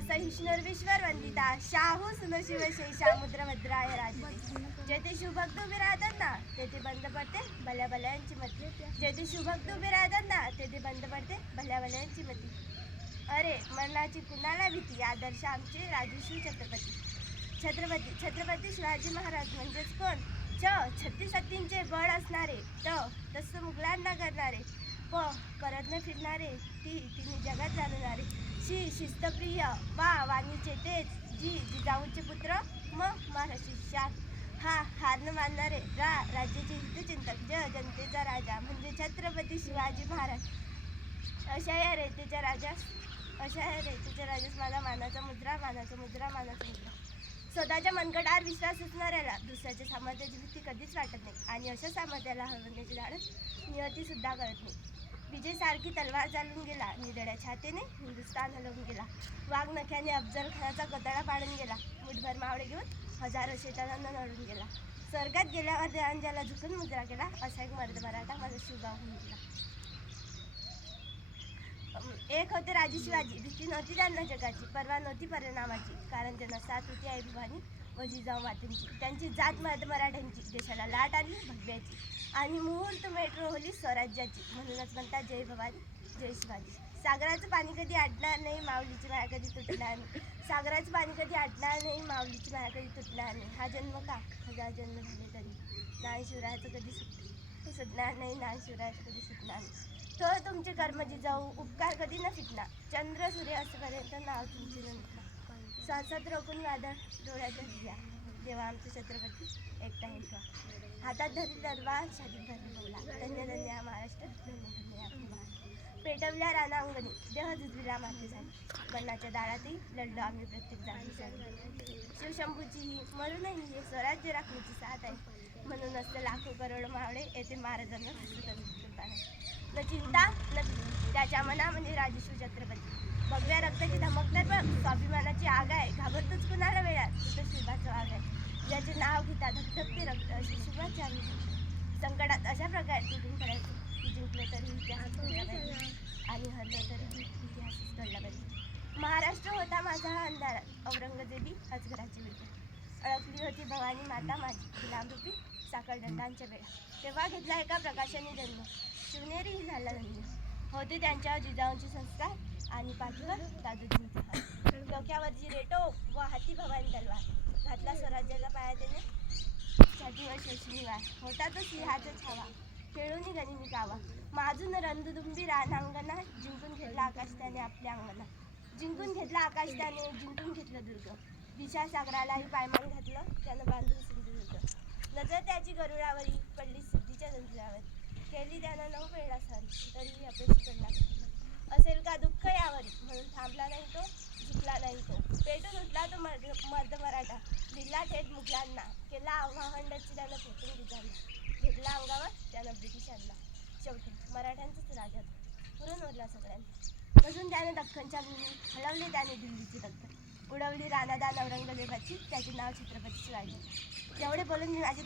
सहिष्णुर्विश्वर वंदिता शाहू सुनशिवशेषा मुद्रभद्राय राजते. जेथे शुभक्त उभे राहतात ना तेथे बंद पडते भल्या भल्यांची मती. जेथे शुभक्त उभे राहतात ना तेथे बंद पडते भल्या भल्यांची मती. अरे मरणाची कुणाला भीती आदर्श आमचे राजश्री छत्रपती शिवाजी महाराज म्हणजेच कोण? 36 हत्तींचे बळ असणारे, तसं मुघलांना करणारे, परत न फिरणारे, तिन्ही जगात जाणणारे, शिस्तप्रिय, वाणीचे तेज, जिजाऊचे पुत्र, महाराष्ट्र शान, हार न मानणारे, राज्याचे हितचिंतक, जनतेचा राजा म्हणजे छत्रपती शिवाजी महाराज. अशा या रयतेच्या राजास माझा मानाचा मुद्रा. स्वतःच्या मनगटावर विश्वास असणाऱ्याला दुसऱ्याच्या सामर्थ्याची भीती कधीच वाटत नाही आणि अशा सामर्थ्याला हरवण्याचे धाडस नियती सुद्धा करत नाही. विजय सारखी तलवार चालून गेला, निधड्या छातीने हिंदुस्थान हलवून गेला, वाघ नख्याने अफजल खानाचा कतळा पाडून गेला, मुठभर मावळे घेऊन हजारो शेतांना नडून गेला, स्वर्गात गेल्यावर देवांजाला झुकून मुद्रा केला, असा एक मर्द मराठा माझा शिवगाव होऊन गेला. एक होते राजे शिवाजी. भीती नव्हती त्यांना जगाची, पर्वा नव्हती परिणामाची, कारण त्यांना साथ होती आई भवानी व जिजाऊ मातेंची. त्यांची जात मर्द मराठ्यांची, देशाला लाट आली भगव्याची आणि मुहूर्त मेट्रो होली स्वराज्याची. म्हणूनच म्हणतात जय भवानी जय शिवाजी. सागराचं पाणी कधी आटणार नाही, माऊलीची माया कधी तुटणार नाही. सागराचं पाणी कधी आटणार नाही, माऊलीची माया कधी तुटणार नाही. हा जन्म का हजार जन्म झाले तरी ज्ञानशिवरायाचं कधी सुटणार नाही, ज्ञानशिवरायाचं कधी सुटणार नाही. तो तुमचे कर्म जिजाऊ, उपकार कधी न फिटणार. चंद्र सूर्य असपर्यंत नाव तुमचे न मिटणार. सासत रोखून वादळ डोळ्याच्या दिव्या, देवा आमचे छत्रपती एकटा हिंदवा. हातात धरली तलवार, छातीत धरली बोला, धन्य धन्य हा महाराष्ट्र, धन्य धन्य आपली महाराष्ट्र. पेटवल्या रानांगणी, देह झुजविला माते झाली, बन्नाच्या दारातही लढलो आम्ही प्रत्येक जागी. शिवशंभूची ही मरूनही हे स्वराज्य राखण्याची साथ आहे. म्हणूनच तर लाखो करोड मावळे येथे महाराजांना न चिंता न भीती. त्याच्या मनामध्ये राजश्री छत्रपती. भगव्या रक्ताची धमकणार बघ, स्वाभिमानाची आग आहे, घाबरतोच कुणाला वेळात, तिथं शिवाचं आग आहे. ज्याचे नाव घेता धगधगते रक्त अशी शिवाची आम्ही. संकटात अशा प्रकारे तुटून पडायचं की जिंकलं तरी इतिहास घडला पाहिजे आणि हरलं तरी इतिहासच घडला पाहिजे. महाराष्ट्र होता माझा हा अंधारात, औरंगजेबी अजगराची वेळ. अडकली होती भवानी माता माझी, गुलामरूपी साखळदंडांच्या वेळा. तेव्हा घेतला एका प्रकाशाने जन्म, शिवनेरीही झाला धन्य. होते त्यांच्यावर जिजाऊंचे संस्कार आणि पाठीवर दादूजींचे हात. डोक्यावरची रेटो व हाती भवानी तलवार, घातला स्वराज्याचा पाया त्याने छातीवर शोषणीवार. होता तो सिंहाचा छावा, खेळून गनिमी कावा, माजून रंगदुंबी रानांगणा. जिंकून घेतला आकाश त्याने आपल्या अंगणा, जिंकून घेतला आकाश त्याने, जिंकून घेतलं दुर्ग. दिशा सागरालाही पायमान घातलं त्यानं बांधून सिंधुदुर्ग. नजर त्याची गरुडावरी पडली सिद्धीच्या जंजिरावर, केली त्यानं 9 वेळा सारी, तरीही अपेक्षित पडला. असेल का दुःख यावरी, म्हणून थांबला नाही तो, झुकला नाही तो. पेटून उठला तो मर्द मराठा, दिला थेट मुघलांना, केला आव्हान डच्ची त्यानं फेकून जिजांना, घेतला अंगावर त्यानं ब्रिटिशांना. शेवटी मराठ्यांचाच राजा पुरून उरला सगळ्यांना. बसून त्याने दख्खनच्या भूमी, हलवली त्याने दिल्लीची दख्खन, उडवली रानादान औरंगजेबाची, त्याचे नाव छत्रपती शिवाजी. एवढे बोलून मी माझी